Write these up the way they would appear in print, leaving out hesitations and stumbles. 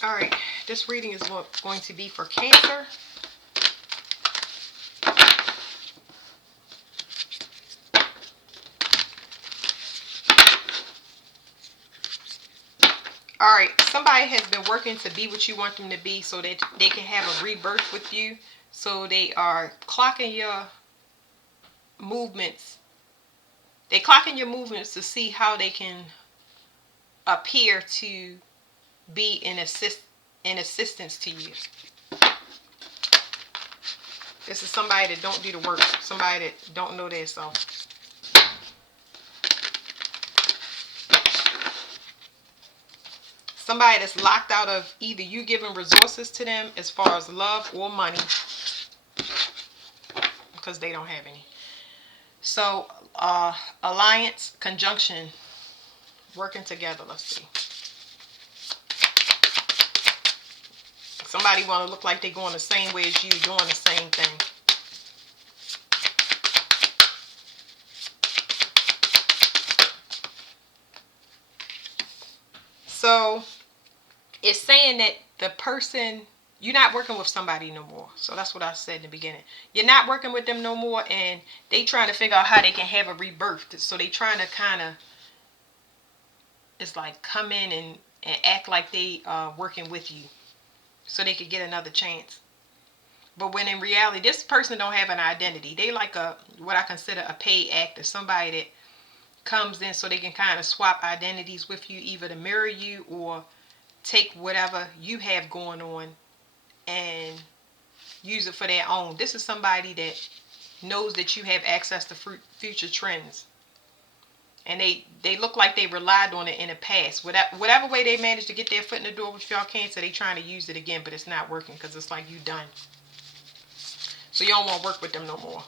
All right, this reading is going to be for Cancer. All right, somebody has been working to be what you want them to be so that they can have a rebirth with you. So they are clocking your movements. They clocking your movements to see how they can appear to be in assistance to you. This is somebody that don't do the work. Somebody that don't know their self. Somebody that's locked out of either you giving resources to them as far as love or money, because they don't have any. So, alliance, conjunction, working together. Let's see. Somebody want to look like they're going the same way as you, doing the same thing. So, it's saying that the person, you're not working with somebody no more. So that's what I said in the beginning. You're not working with them no more, and they trying to figure out how they can have a rebirth. So they trying to kind of, it's like come in and act like they are working with you so they could get another chance. But when in reality, this person don't have an identity. They like what I consider a paid actor. Somebody that comes in so they can kind of swap identities with you, either to mirror you or take whatever you have going on and use it for their own. This is somebody that knows that you have access to future trends. And they look like they relied on it in the past. Whatever way they managed to get their foot in the door with y'all Cancer, they trying to use it again, but it's not working because it's like you done. So you don't want to work with them no more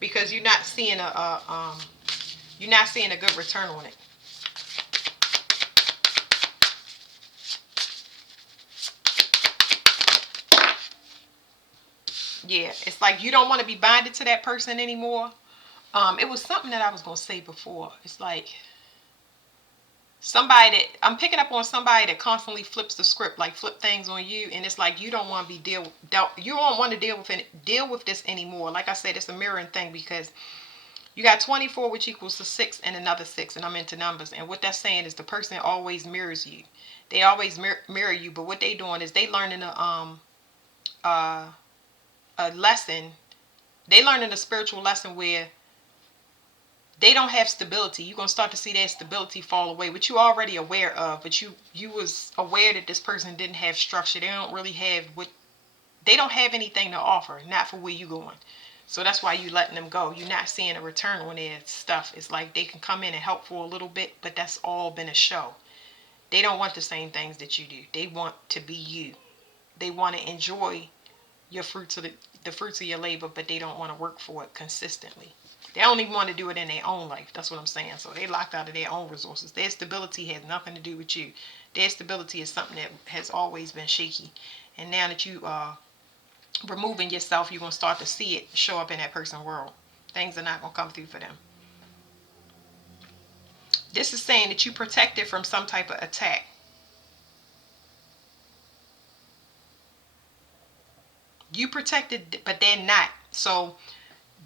because you're not seeing a good return on it. Yeah, it's like you don't want to be binded to that person anymore. It was something that I was going to say before. It's like somebody that I'm picking up on, somebody that constantly flips the script, like flip things on you, and it's like you don't want to be you don't want to deal with this anymore. Like I said, it's a mirroring thing because you got 24, which equals to 6 and another 6, and I'm into numbers. And what that's saying is the person always mirrors you. They always mirror you, but what they doing is they learning a lesson. They learning a spiritual lesson where they don't have stability. You're going to start to see that stability fall away, which you already aware of, but you was aware that this person didn't have structure. They don't have anything to offer, not for where you going. So that's why you letting them go. You're not seeing a return on their stuff. It's like they can come in and help for a little bit, but that's all been a show. They don't want the same things that you do. They want to be you. They want to enjoy your fruits of the fruits of your labor, but they don't want to work for it consistently. They don't even want to do it in their own life. That's what I'm saying. So they locked out of their own resources. Their stability has nothing to do with you. Their stability is something that has always been shaky. And now that you are removing yourself, you're going to start to see it show up in that person's world. Things are not going to come through for them. This is saying that you protected from some type of attack. You protected, but they're not. So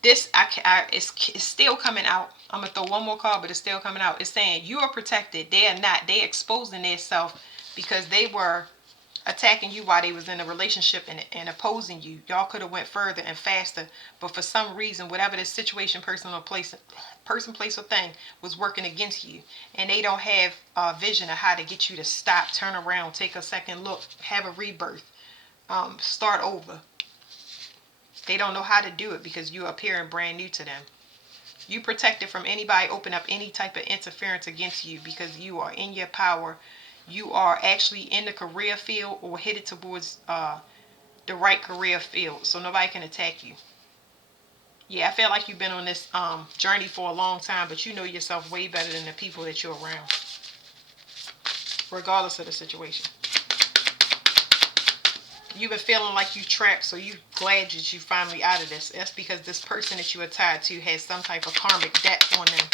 this it's still coming out. I'm gonna throw one more card, but it's still coming out. It's saying you are protected. They are not. They exposing themselves because they were attacking you while they was in a relationship and opposing you. Y'all could have went further and faster, but for some reason, whatever the situation, person, place, or thing was working against you, and they don't have a vision of how to get you to stop, turn around, take a second look, have a rebirth, start over. They don't know how to do it because you appearing brand new to them. You protected from anybody open up any type of interference against you because you are in your power. You are actually in the career field or headed towards the right career field, so nobody can attack you. Yeah, I feel like you've been on this journey for a long time, but you know yourself way better than the people that you're around, regardless of the situation. You've been feeling like you trapped, so you glad that you finally out of this. That's because this person that you are tied to has some type of karmic debt on them.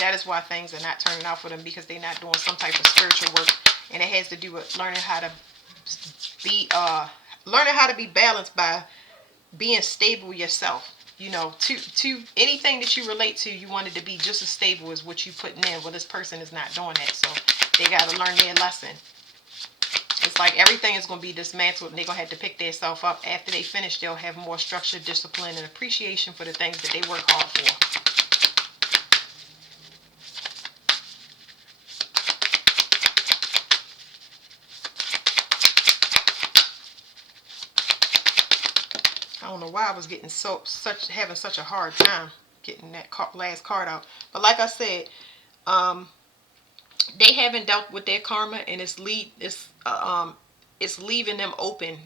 That is why things are not turning out for them, because they're not doing some type of spiritual work, and it has to do with learning how to be balanced by being stable yourself. You know, to anything that you relate to, you want it to be just as stable as what you putting in. Well, this person is not doing that, so they got to learn their lesson. It's like everything is going to be dismantled, and they're going to have to pick themselves up. After they finish, they'll have more structure, discipline, and appreciation for the things that they work hard for. I don't know why I was getting having such a hard time getting that last card out. But like I said, they haven't dealt with their karma, and it's leaving them open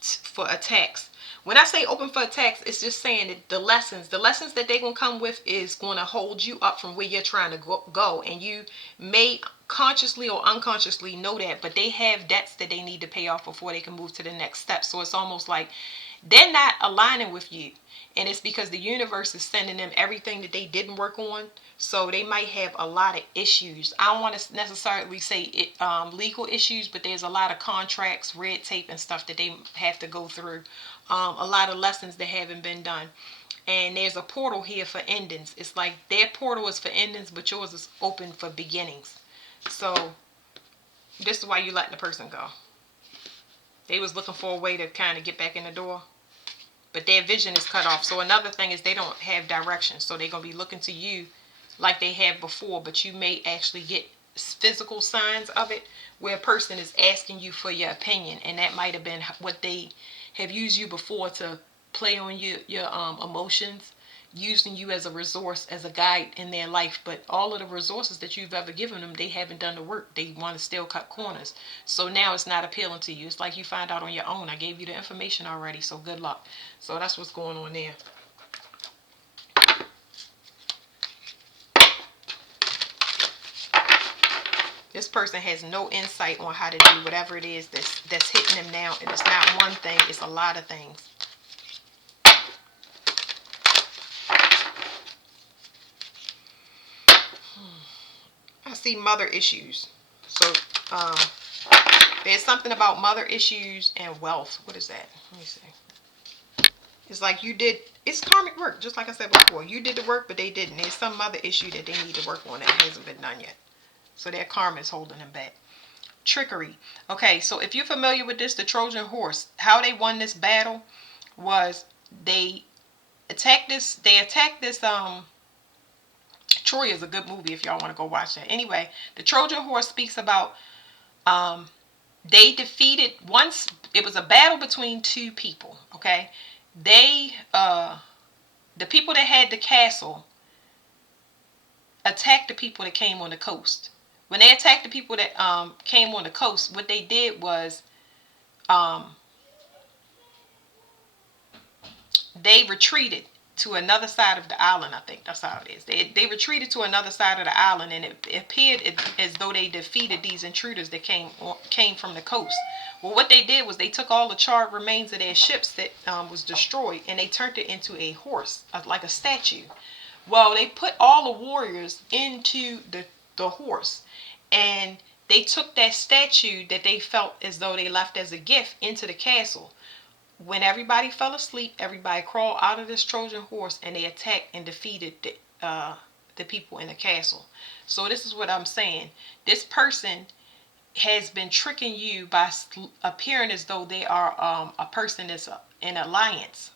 for attacks. When I say open for attacks, it's just saying that the lessons that they're going to come with is going to hold you up from where you're trying to go. And you may consciously or unconsciously know that, but they have debts that they need to pay off before they can move to the next step. So it's almost like they're not aligning with you. And it's because the universe is sending them everything that they didn't work on. So they might have a lot of issues. I don't want to necessarily say legal issues, but there's a lot of contracts, red tape, and stuff that they have to go through. A lot of lessons that haven't been done. And there's a portal here for endings. It's like their portal is for endings, but yours is open for beginnings. So this is why you let the person go. They was looking for a way to kind of get back in the door, but their vision is cut off. So another thing is they don't have direction. So they're going to be looking to you like they have before, but you may actually get physical signs of it where a person is asking you for your opinion, and that might have been what they have used you before to play on your emotions, using you as a resource, as a guide in their life. But all of the resources that you've ever given them, they haven't done the work. They want to still cut corners. So now it's not appealing to you. It's like you find out on your own. I gave you the information already, so good luck. So that's what's going on there. This person has no insight on how to do whatever it is that's hitting them now. And it's not one thing, it's a lot of things. I see mother issues. So there's something about mother issues and wealth. What is that? Let me see. It's like it's karmic work, just like I said before. You did the work, but they didn't. There's some mother issue that they need to work on that hasn't been done yet. So their karma is holding them back. Trickery. Okay, so if you're familiar with this, the Trojan horse, how they won this battle was they attacked this. Troy is a good movie if y'all want to go watch that. Anyway, the Trojan horse speaks about they defeated once. It was a battle between two people. Okay, the people that had the castle attacked the people that came on the coast. When they attacked the people that came on the coast, what they did was they retreated to another side of the island. I think that's how it is. They retreated to another side of the island, and it appeared as though they defeated these intruders that came from the coast. Well, what they did was they took all the charred remains of their ships that was destroyed, and they turned it into a horse, like a statue. Well, they put all the warriors into the horse, and they took that statue that they felt as though they left as a gift into the castle. When everybody fell asleep, everybody crawled out of this Trojan horse, and they attacked and defeated the people in the castle. So this is what I'm saying. This person has been tricking you by appearing as though they are a person that's an alliance,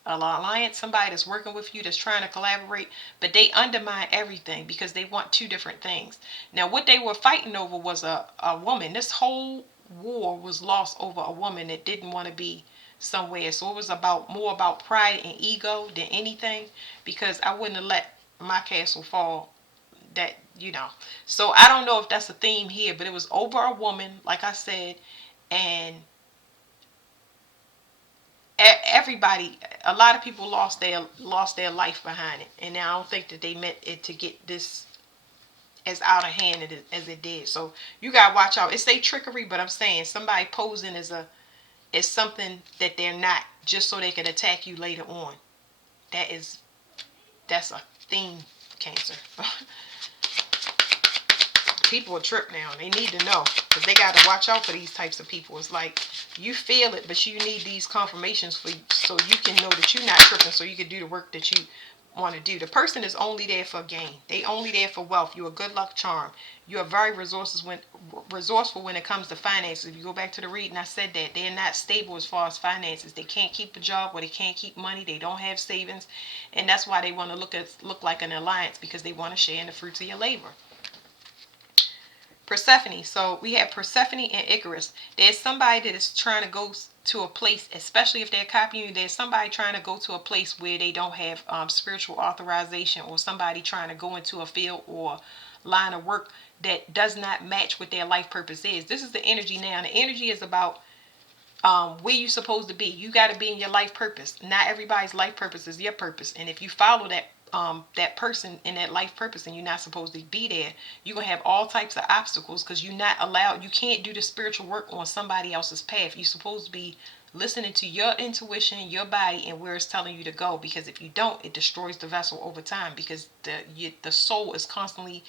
somebody that's working with you, that's trying to collaborate, but they undermine everything because they want two different things. Now, what they were fighting over was a woman. This whole war was lost over a woman that didn't want to be somewhere. So it was more about pride and ego than anything, because I wouldn't have let my castle fall. So I don't know if that's a theme here, but it was over a woman, like I said, and everybody, a lot of people lost their life behind it, and I don't think that they meant it to get this as out of hand as it did. So you gotta watch out. It's a trickery, but I'm saying somebody posing as something that they're not, just so they can attack you later on. That's a theme, Cancer. people are tripped now. They need to know, because they got to watch out for these types of people. It's like you feel it, but you need these confirmations so you can know that you're not tripping, so you can do the work that you want to do. The person is only there for gain. They only there for wealth. You're a good luck charm. You are very resourceful when it comes to finances. If you go back to the reading, I said that they're not stable as far as finances. They can't keep a job, or they can't keep money. They don't have savings, and that's why they want to look like an alliance, because they want to share in the fruits of your labor. Persephone. So we have Persephone and Icarus. There's somebody that is trying to go to a place, especially if they're copying you. There's somebody trying to go to a place where they don't have spiritual authorization, or somebody trying to go into a field or line of work that does not match what their life purpose is. This is the energy now. The energy is about where you're supposed to be. You got to be in your life purpose. Not everybody's life purpose is your purpose. And if you follow that person in that life purpose and you're not supposed to be there, you're going to have all types of obstacles, because you're not allowed. You can't do the spiritual work on somebody else's path. You're supposed to be listening to your intuition, your body, and where it's telling you to go, because if you don't, it destroys the vessel over time, because the soul is constantly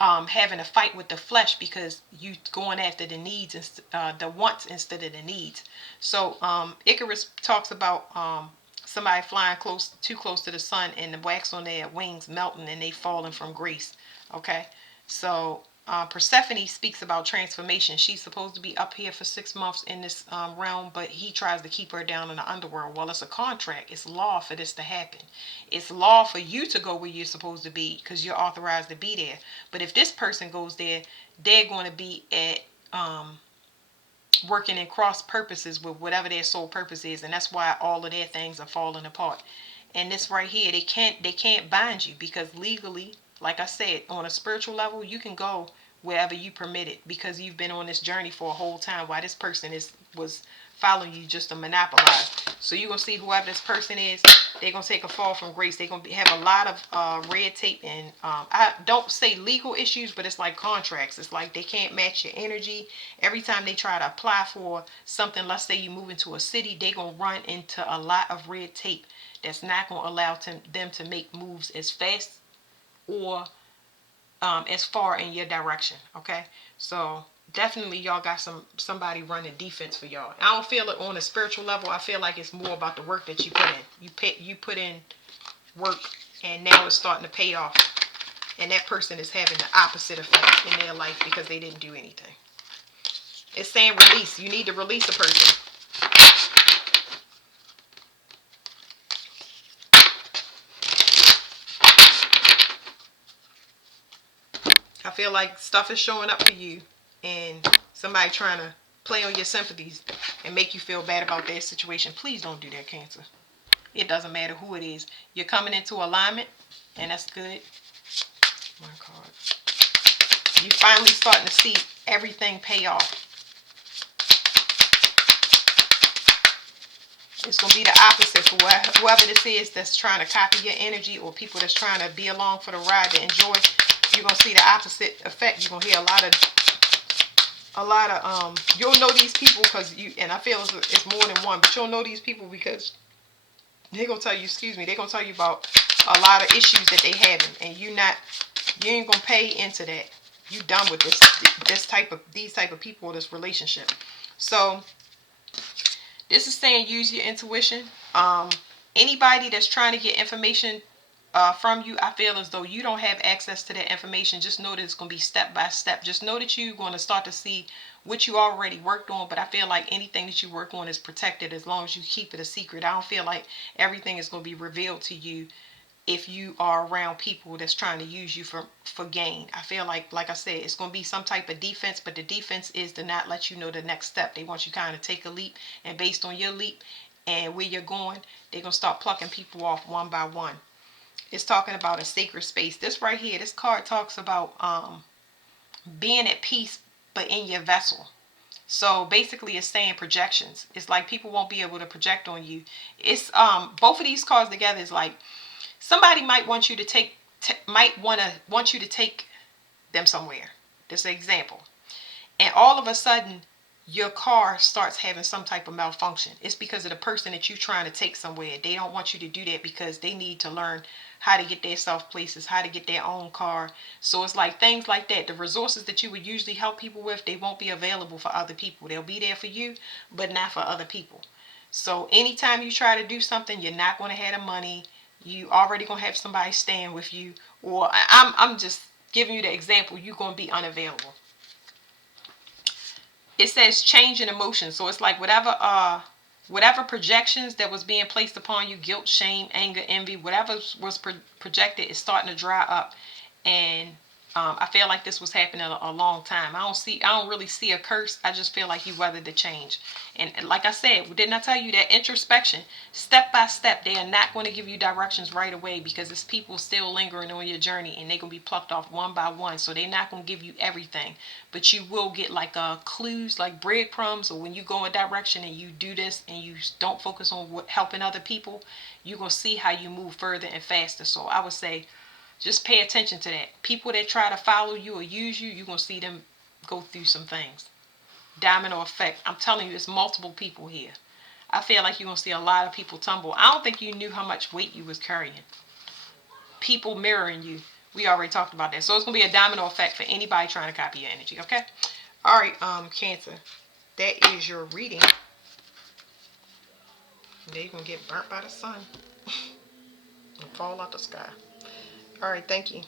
having a fight with the flesh, because you going after the needs and the wants instead of the needs. So Icarus talks about somebody flying too close to the sun, and the wax on their wings melting, and they falling from grace. Okay, so Persephone speaks about transformation. She's supposed to be up here for 6 months in this realm, but he tries to keep her down in the underworld. Well, it's a contract. It's law for this to happen. It's law for you to go where you're supposed to be, because you're authorized to be there. But if this person goes there, they're going to be at working in cross purposes with whatever their sole purpose is, and that's why all of their things are falling apart. And this right here, they can't bind you, because legally, like I said, on a spiritual level, you can go wherever you permit it, because you've been on this journey for a whole time, while this person was following you just to monopolize. So you're going to see whoever this person is, they're going to take a fall from grace. They're going to have a lot of red tape, and I don't say legal issues, but it's like contracts. It's like they can't match your energy. Every time they try to apply for something, let's say you move into a city, they're going to run into a lot of red tape that's not going to allow them to make moves as fast or as far in your direction. Okay, so definitely y'all got somebody running defense for y'all. I don't feel it on a spiritual level. I feel like it's more about the work that you put in. You put in work, and now it's starting to pay off, and that person is having the opposite effect in their life because they didn't do anything. It's saying release. You need to release a person. I feel like stuff is showing up for you, and somebody trying to play on your sympathies and make you feel bad about their situation. Please don't do that, Cancer. It doesn't matter who it is. You're coming into alignment, and that's good. My card. You finally starting to see everything pay off. It's going to be the opposite for whoever this is that's trying to copy your energy, or people that's trying to be along for the ride to enjoy. You're going to see the opposite effect. You're going to hear a lot of you'll know these people because and I feel it's more than one, but you'll know these people because they're going to tell you, they're going to tell you about a lot of issues that they having, and you ain't going to pay into that. You done with these type of people, this relationship. So this is saying use your intuition. Anybody that's trying to get information from you, I feel as though you don't have access to that information. Just know that it's going to be step by step. Just know that you're going to start to see what you already worked on, but I feel like anything that you work on is protected as long as you keep it a secret. I don't feel like everything is going to be revealed to you if you are around people that's trying to use you for gain. I feel like I said, it's going to be some type of defense, but the defense is to not let you know the next step. They want you kind of take a leap, and based on your leap and where you're going, they're going to start plucking people off one by one. It's talking about a sacred space. This right here, this card talks about being at peace, but in your vessel. So basically it's saying projections. It's like people won't be able to project on you. It's both of these cards together is like somebody might want you to take want you to take them somewhere. This is an example. And all of a sudden your car starts having some type of malfunction. It's because of the person that you're trying to take somewhere. They don't want you to do that because they need to learn how to get themselves places, how to get their own car. So it's like things like that. The resources that you would usually help people with, they won't be available for other people. They'll be there for you, but not for other people. So anytime you try to do something, you're not going to have the money. You already going to have somebody staying with you. Or I'm just giving you the example. You're going to be unavailable. It says change in emotion. So it's like whatever projections that was being placed upon you, guilt, shame, anger, envy, whatever was projected is starting to dry up. And I feel like this was happening a long time. I don't really see a curse. I just feel like you weathered the change. And like I said, didn't I tell you that introspection, step by step, they are not going to give you directions right away because it's people still lingering on your journey and they're going to be plucked off one by one. So they're not going to give you everything, but you will get like clues, like breadcrumbs, or when you go a direction and you do this and you don't focus on helping other people, you're going to see how you move further and faster. So I would say, just pay attention to that. People that try to follow you or use you, you're going to see them go through some things. Domino effect. I'm telling you, there's multiple people here. I feel like you're going to see a lot of people tumble. I don't think you knew how much weight you was carrying. People mirroring you. We already talked about that. So it's going to be a domino effect for anybody trying to copy your energy, okay? All right, Cancer. That is your reading. They're going to get burnt by the sun and fall out the sky. All right, thank you.